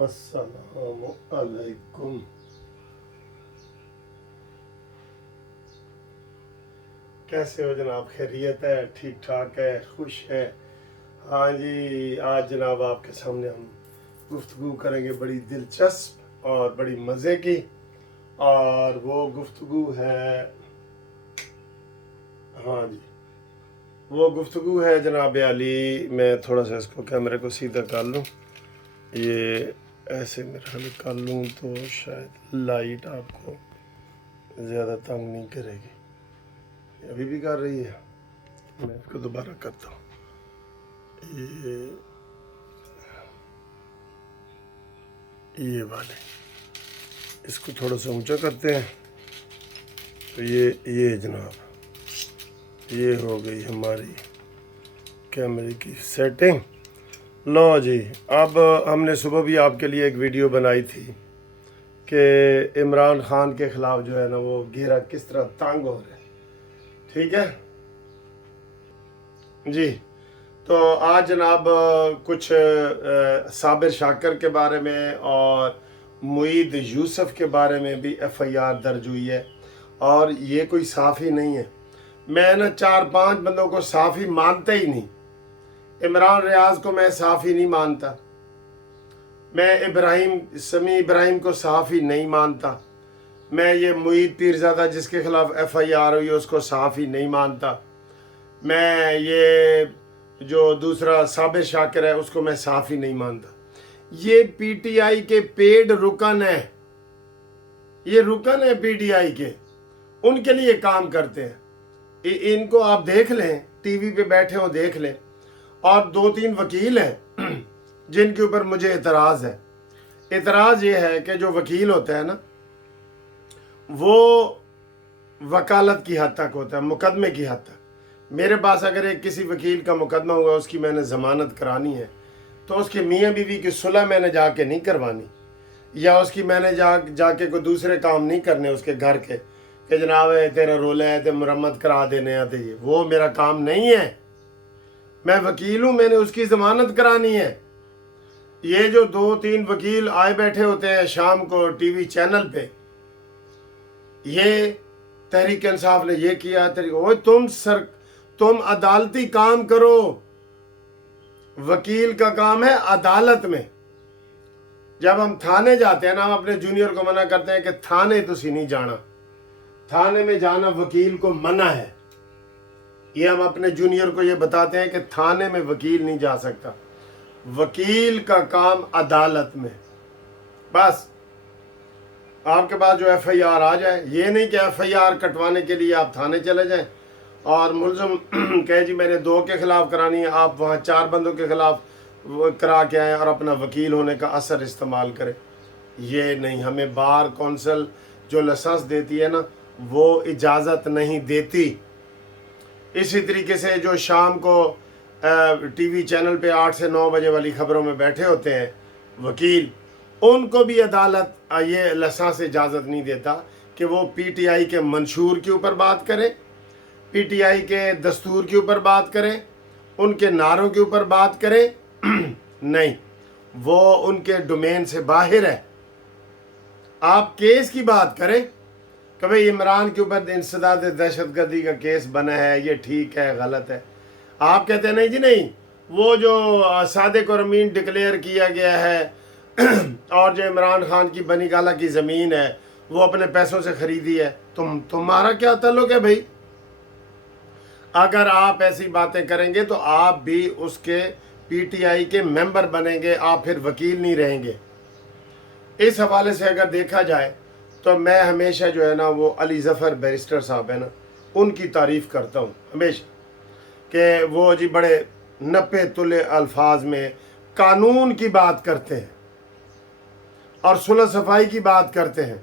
अस्सलामु अलैकुम। कैसे हो जनाब? खैरियत है? ठीक ठाक है? खुश है? हाँ जी, आज जनाब आपके सामने हम गुफ्तगू करेंगे बड़ी दिलचस्प और बड़ी मज़े की, और वो गुफ्तगू है, हाँ जी, वो गुफ्तगू है जनाब अली। मैं थोड़ा सा इसको कैमरे को सीधा कर लूँ, ये ऐसे मेरा ख्याल कर लूँ तो शायद लाइट आपको ज़्यादा तंग नहीं करेगी। अभी भी कर रही है, मैं इसको दोबारा करता हूँ। ये वाले इसको थोड़ा सा ऊंचा करते हैं तो ये जनाब, ये हो गई हमारी कैमरे की सेटिंग। लो जी, अब हमने सुबह भी आपके लिए एक वीडियो बनाई थी कि इमरान खान के ख़िलाफ़ जो है ना वो घेरा किस तरह तंग हो रहा है, ठीक है जी। तो आज जनाब कुछ साबिर शाकिर के बारे में और मुईद यूसुफ के बारे में भी FIR दर्ज हुई है, और ये कोई साफ़ी नहीं है। मैं ना 4-5 बंदों को साफ़ी मानता ही नहीं। इमरान रियाज को मैं साफ़ी नहीं मानता, मैं समी इब्राहिम को साफ़ी नहीं मानता, मैं ये मुईद पीरज़ादा जिसके खिलाफ FIR हुई है उसको साफ़ी नहीं मानता, मैं ये जो दूसरा साबिर शाकिर है उसको मैं साफ़ी नहीं मानता। ये PTI के पेड रुकन है, ये रुकन है PTI के, उनके लिए काम करते हैं। इनको आप देख लें, टीवी पे बैठे हो देख लें। और 2-3 वकील हैं जिनके ऊपर मुझे एतराज़ है। एतराज़ ये है कि जो वकील होता है ना वो वकालत की हद तक होता है, मुकदमे की हद तक। मेरे पास अगर एक किसी वकील का मुकदमा हुआ, उसकी मैंने ज़मानत करानी है, तो उसके मियाँ बीवी की सुलह मैंने जाके नहीं करवानी, या उसकी मैंने जाके कोई दूसरे काम नहीं करने उसके घर के कि जनाब तेरा रोला है तो मुरम्मत करा देने आते, ये वो मेरा काम नहीं है। मैं वकील हूँ, मैंने उसकी ज़मानत करानी है। ये जो 2-3 वकील आए बैठे होते हैं शाम को टीवी चैनल पे, ये तहरीक इंसाफ ने ये किया, ओए तुम अदालती काम करो। वकील का काम है अदालत में। जब हम थाने जाते हैं ना, हम अपने जूनियर को मना करते हैं कि थाने तुसी नहीं जाना, थाने में जाना वकील को मना है। ये हम अपने जूनियर को ये बताते हैं कि थाने में वकील नहीं जा सकता, वकील का काम अदालत में। बस आपके पास जो FIR आ जाए, ये नहीं कि FIR कटवाने के लिए आप थाने चले जाएं और मुलजम कहे जी मैंने 2 के खिलाफ करानी है, आप वहाँ 4 बंदों के खिलाफ करा के आए और अपना वकील होने का असर इस्तेमाल करें। ये नहीं, हमें बार कौंसल जो लाइसेंस देती है ना वो इजाज़त नहीं देती। इसी तरीके से जो शाम को टीवी चैनल पे 8 से 9 बजे वाली खबरों में बैठे होते हैं वकील, उनको भी अदालत ये लाइसेंस इजाज़त नहीं देता कि वो PTI के मंशूर के ऊपर बात करें, PTI के दस्तूर के ऊपर बात करें, उनके नारों के ऊपर बात करें। नहीं, वो उनके डोमेन से बाहर है। आप केस की बात करें कि भाई इमरान के ऊपर इंसदाद दहशतगर्दी का केस बना है, ये ठीक है गलत है। आप कहते हैं नहीं जी नहीं, वो जो सादिक और अमीन डिक्लेयर किया गया है और जो इमरान खान की बनी गाला की ज़मीन है वो अपने पैसों से ख़रीदी है, तुम्हारा क्या ताल्लुक है भाई? अगर आप ऐसी बातें करेंगे तो आप भी उसके PTI के मेंबर बनेंगे, आप फिर वकील नहीं रहेंगे। इस हवाले से अगर देखा जाए तो मैं हमेशा जो है ना वो अली ज़फ़र बैरिस्टर साहब है ना, उनकी तारीफ़ करता हूँ हमेशा, कि वो जी बड़े नपे तुले अल्फाज में कानून की बात करते हैं और सुलह सफाई की बात करते हैं।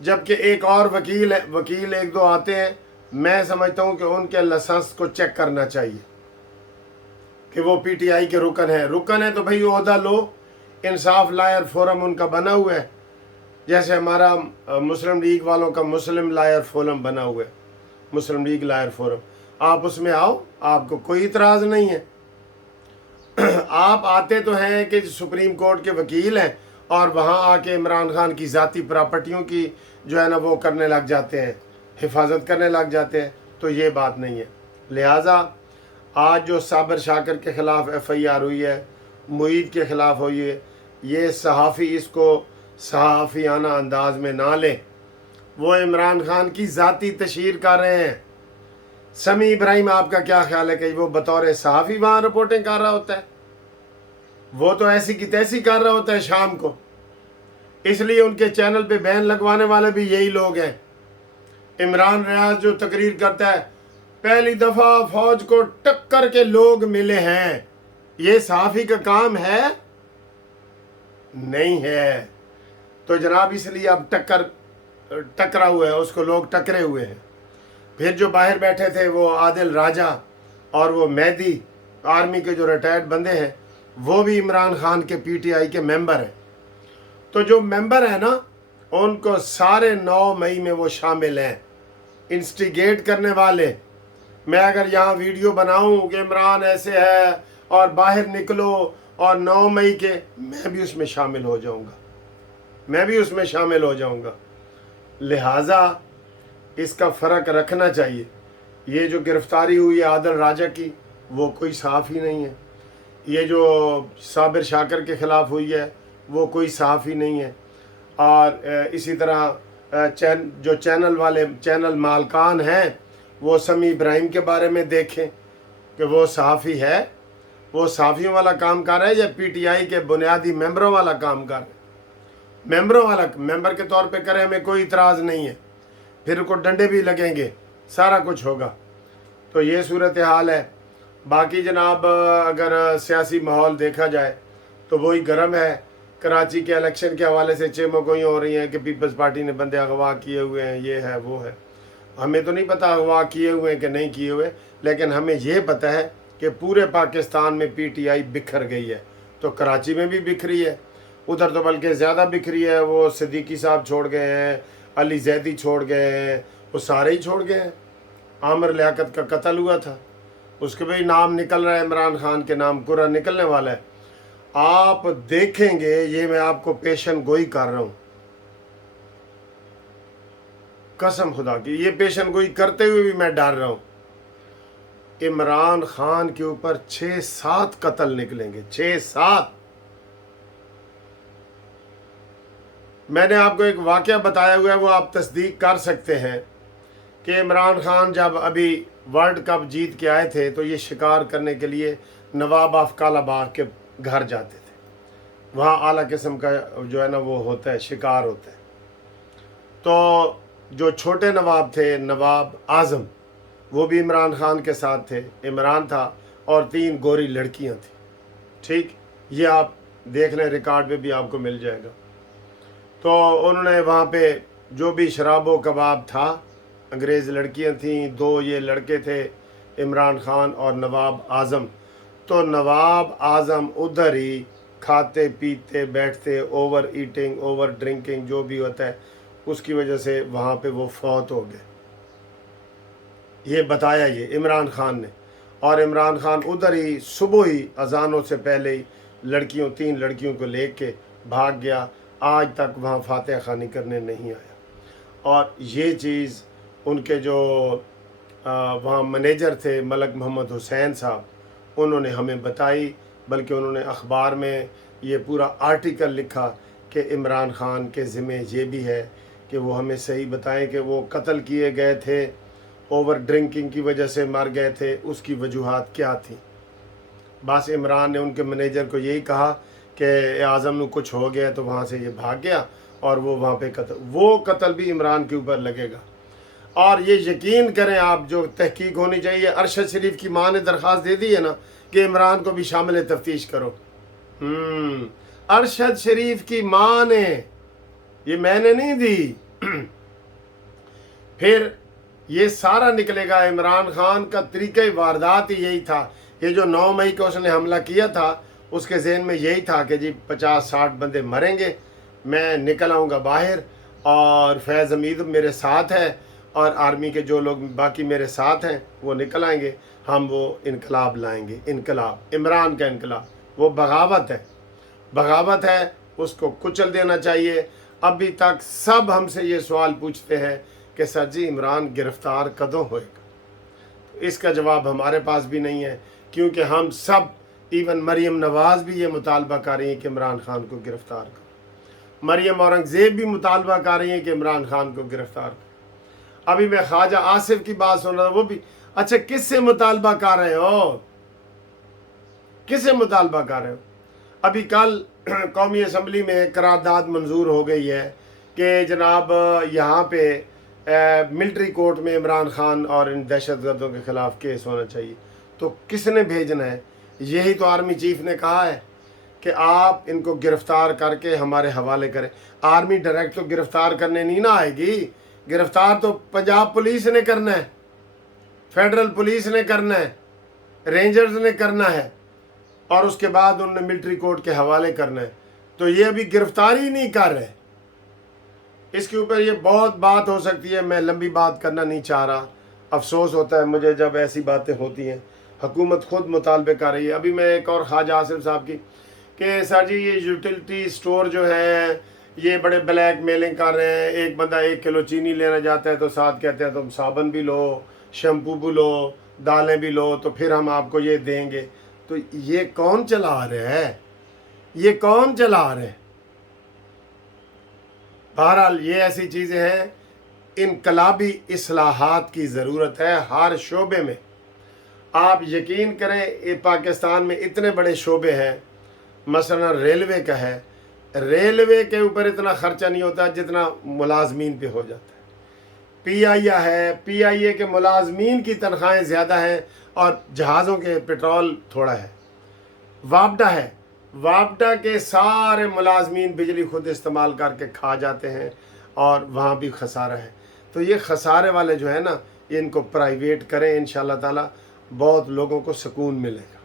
जबकि एक और वकील 1-2 आते हैं, मैं समझता हूँ कि उनके लाइसेंस को चेक करना चाहिए कि वो PTI के रुकन है तो भाई ओहदा लो। इंसाफ लायर फोरम उनका बना हुआ है, जैसे हमारा मुस्लिम लीग वालों का मुस्लिम लायर फोरम बना हुआ है, मुस्लिम लीग लायर फोरम। आप उसमें आओ, आपको कोई इतराज़ नहीं है। آپ آتے تو ہیں کہ سپریم کورٹ کے وکیل ہیں اور وہاں آ کے عمران خان کی ذاتی پراپرٹیوں کی جو ہے نا وہ کرنے لگ جاتے ہیں، حفاظت کرنے لگ جاتے ہیں، تو یہ بات نہیں ہے۔ لہٰذا آج جو صابر شاکر کے خلاف ایف آئی آر ہوئی ہے، معید کے خلاف ہوئی ہے، یہ صحافی اس کو صحافیانہ انداز میں نہ لیں، وہ عمران خان کی ذاتی تشہیر کر رہے ہیں۔ سمیع ابراہیم آپ کا کیا خیال ہے کہ وہ بطور صحافی وہاں رپورٹنگ کر رہا ہوتا ہے؟ وہ تو ایسی کی تیسی کر رہا ہوتا ہے شام کو، اس لیے ان کے چینل پہ بین لگوانے والے بھی یہی لوگ ہیں۔ عمران ریاض جو تقریر کرتا ہے پہلی دفعہ فوج کو ٹکر کے لوگ ملے ہیں، یہ صحافی کا کام ہے؟ نہیں ہے۔ تو جناب اس لیے اب ٹکرا ہوا ہے، اس کو لوگ ٹکرے ہوئے ہیں۔ پھر جو باہر بیٹھے تھے وہ عادل راجہ اور وہ مہدی، آرمی کے جو ریٹائرڈ بندے ہیں، وہ بھی عمران خان کے پی ٹی آئی کے ممبر ہیں۔ تو جو ممبر ہیں نا، ان کو سارے 9 مئی میں وہ شامل ہیں، انسٹیگیٹ کرنے والے۔ میں اگر یہاں ویڈیو بناؤں کہ عمران ایسے ہے اور باہر نکلو اور 9 مئی کے، میں بھی اس میں شامل ہو جاؤں گا، لہٰذا اس کا فرق رکھنا چاہیے۔ یہ جو گرفتاری ہوئی ہے عادل راجہ کی، وہ کوئی صحافی نہیں ہے۔ یہ جو صابر شاکر کے خلاف ہوئی ہے، وہ کوئی صحافی نہیں ہے۔ اور اسی طرح جو چینل مالکان ہیں، وہ سمیع ابراہیم کے بارے میں دیکھیں کہ وہ صحافی ہے، وہ صحافیوں والا کام کر رہا ہے یا پی ٹی آئی کے بنیادی ممبروں والا کام کر رہا ہے؟ ممبر کے طور پہ کرے، ہمیں کوئی اعتراض نہیں ہے، پھر کو ڈنڈے بھی لگیں گے، سارا کچھ ہوگا۔ تو یہ صورتحال ہے۔ باقی جناب اگر سیاسی ماحول دیکھا جائے تو وہی گرم ہے۔ کراچی کے الیکشن کے حوالے سے چیموگوئی ہو رہی ہیں کہ پیپلز پارٹی نے بندے اغوا کیے ہوئے ہیں، یہ ہے وہ ہے۔ ہمیں تو نہیں پتہ اغوا کیے ہوئے ہیں کہ نہیں کیے ہوئے، لیکن ہمیں یہ پتہ ہے کہ پورے پاکستان میں پی ٹی آئی بکھر گئی ہے۔ تو کراچی میں بھی بکھری ہے، ادھر تو بلکہ زیادہ بکھری ہے۔ وہ صدیقی صاحب چھوڑ گئے ہیں، علی زیدی چھوڑ گئے ہیں، وہ سارے ہی چھوڑ گئے ہیں۔ عامر لیاقت کا قتل ہوا تھا، اس کے بھی نام نکل رہا ہے، عمران خان کے نام قرآن نکلنے والا ہے۔ آپ دیکھیں گے، یہ میں آپ کو پیشن گوئی کر رہا ہوں، قسم خدا کی، یہ پیشن گوئی کرتے ہوئے بھی میں ڈر رہا ہوں۔ عمران خان کے اوپر 6-7 قتل نکلیں گے، 6-7۔ میں نے آپ کو ایک واقعہ بتایا ہوا ہے، وہ آپ تصدیق کر سکتے ہیں کہ عمران خان جب ابھی ورلڈ کپ جیت کے آئے تھے تو یہ شکار کرنے کے لیے نواب آف کالا باغ کے گھر جاتے تھے۔ وہاں اعلیٰ قسم کا جو ہے نا وہ ہوتا ہے، شکار ہوتا ہے۔ تو جو چھوٹے نواب تھے، نواب اعظم، وہ بھی عمران خان کے ساتھ تھے، عمران تھا اور 3 گوری لڑکیاں تھیں۔ ٹھیک، یہ آپ دیکھ لیں، ریکارڈ پہ بھی آپ کو مل جائے گا۔ تو انہوں نے وہاں پہ جو بھی شراب و کباب تھا، انگریز لڑکیاں تھیں، 2 یہ لڑکے تھے، عمران خان اور نواب اعظم۔ تو نواب اعظم ادھر ہی کھاتے پیتے بیٹھتے، اوور ایٹنگ، اوور ڈرنکنگ جو بھی ہوتا ہے، اس کی وجہ سے وہاں پہ وہ فوت ہو گئے۔ یہ بتایا یہ عمران خان نے، اور عمران خان ادھر ہی صبح ہی اذانوں سے پہلے ہی 3 لڑکیوں کو لے کے بھاگ گیا، آج تک وہاں فاتحہ خوانی کرنے نہیں آیا۔ اور یہ چیز ان کے جو وہاں منیجر تھے ملک محمد حسین صاحب، انہوں نے ہمیں بتائی، بلکہ انہوں نے اخبار میں یہ پورا آرٹیکل لکھا کہ عمران خان کے ذمہ یہ بھی ہے کہ وہ ہمیں صحیح بتائیں کہ وہ قتل کیے گئے تھے، اوور ڈرنکنگ کی وجہ سے مر گئے تھے، اس کی وجوہات کیا تھیں۔ بس عمران نے ان کے منیجر کو یہی کہا کہ اعظم نے کچھ ہو گیا تو وہاں سے یہ بھاگ گیا، اور وہ وہاں پہ وہ قتل بھی عمران کے اوپر لگے گا۔ اور یہ یقین کریں آپ، جو تحقیق ہونی چاہیے، ارشد شریف کی ماں نے درخواست دے دی ہے نا کہ عمران کو بھی شامل تفتیش کرو۔ ارشد شریف کی ماں نے، یہ میں نے نہیں دی۔ پھر یہ سارا نکلے گا، عمران خان کا طریقہ واردات ہی یہی تھا۔ یہ جو 9 مئی کو اس نے حملہ کیا تھا، اس کے ذہن میں یہی تھا کہ جی 50-60 بندے مریں گے، میں نکل آؤں گا باہر، اور فیض حمید میرے ساتھ ہے، اور آرمی کے جو لوگ باقی میرے ساتھ ہیں وہ نکل آئیں گے، ہم وہ انقلاب لائیں گے، انقلاب، عمران کا انقلاب۔ وہ बगावत है, उसको कुचल देना चाहिए। अभी तक सब हमसे ये सवाल पूछते हैं कि सर जी इमरान गिरफ्तार कदों होएगा। इसका जवाब हमारे पास भी नहीं है, क्योंकि हम सब, इवन मरियम नवाज भी ये मुतालबा कर रही है कि इमरान खान को गिरफ्तार करो। मरियम औरंगज़ेब भी मुतालबा कर रही है कि इमरान खान को गिरफ्तार करो। अभी मैं ख्वाजा आसिफ की बात सुन रहा था, वो भी, अच्छा किससे मुतालबा कर रहे हो, किससे मुतालबा कर रहे हो? अभी कल कौमी असम्बली में करारदाद मंजूर हो गई है कि जनाब यहाँ पे मिलिट्री कोर्ट में इमरान खान और इन दहशतगर्दों के ख़िलाफ़ केस होना चाहिए। तो किसने भेजना है? यही तो आर्मी चीफ ने कहा है कि आप इनको गिरफ़्तार करके हमारे हवाले करें। आर्मी डायरेक्ट तो गिरफ़्तार करने नहीं ना आएगी, गिरफ़्तार तो पंजाब पुलिस ने करना है, फेडरल पुलिस ने करना है, रेंजर्स ने करना है, और उसके बाद उन्होंने मिलिट्री कोर्ट के हवाले करना है। तो ये अभी गिरफ्तारी नहीं कर रहे। इसके ऊपर ये बहुत बात हो सकती है, मैं लंबी बात करना नहीं चाह रहा। अफसोस होता है मुझे जब ऐसी बातें होती हैं। हुकूमत खुद मुतालबे कर रही है। अभी मैं एक और ख्वाजा आसिफ साहब की कि सर जी ये यूटिलिटी स्टोर जो है ये बड़े ब्लैक मेलिंग कर रहे हैं। एक बंदा 1 किलो चीनी लेना जाता है तो साथ कहते हैं तुम साबुन भी लो, शैम्पू भी लो, दालें भी लो, तो फिर हम आपको ये देंगे। तो ये कौन चला रहे है, ये कौन चला रहे? बहरहाल ये ऐसी चीज़ें हैं, इनकलाबी इस्लाहात की ज़रूरत है हर शोबे में। आप यकीन करें पाकिस्तान में इतने बड़े शोबे हैं, मसलन रेलवे का है, रेलवे के ऊपर इतना ख़र्चा नहीं होता जितना मुलाजमीन पे हो जाता है। PIA है, PIA के मुलाजमीन की तनख्वाहें ज़्यादा हैं और जहाज़ों के पेट्रोल थोड़ा है। वापडा है, वापडा के सारे मुलाजमीन बिजली खुद इस्तेमाल करके खा जाते हैं और वहाँ भी खसारा है। तो ये खसारे वाले जो है ना, इनको प्राइवेट करें, इंशाअल्लाह ताला बहुत लोगों को सुकून मिलेगा।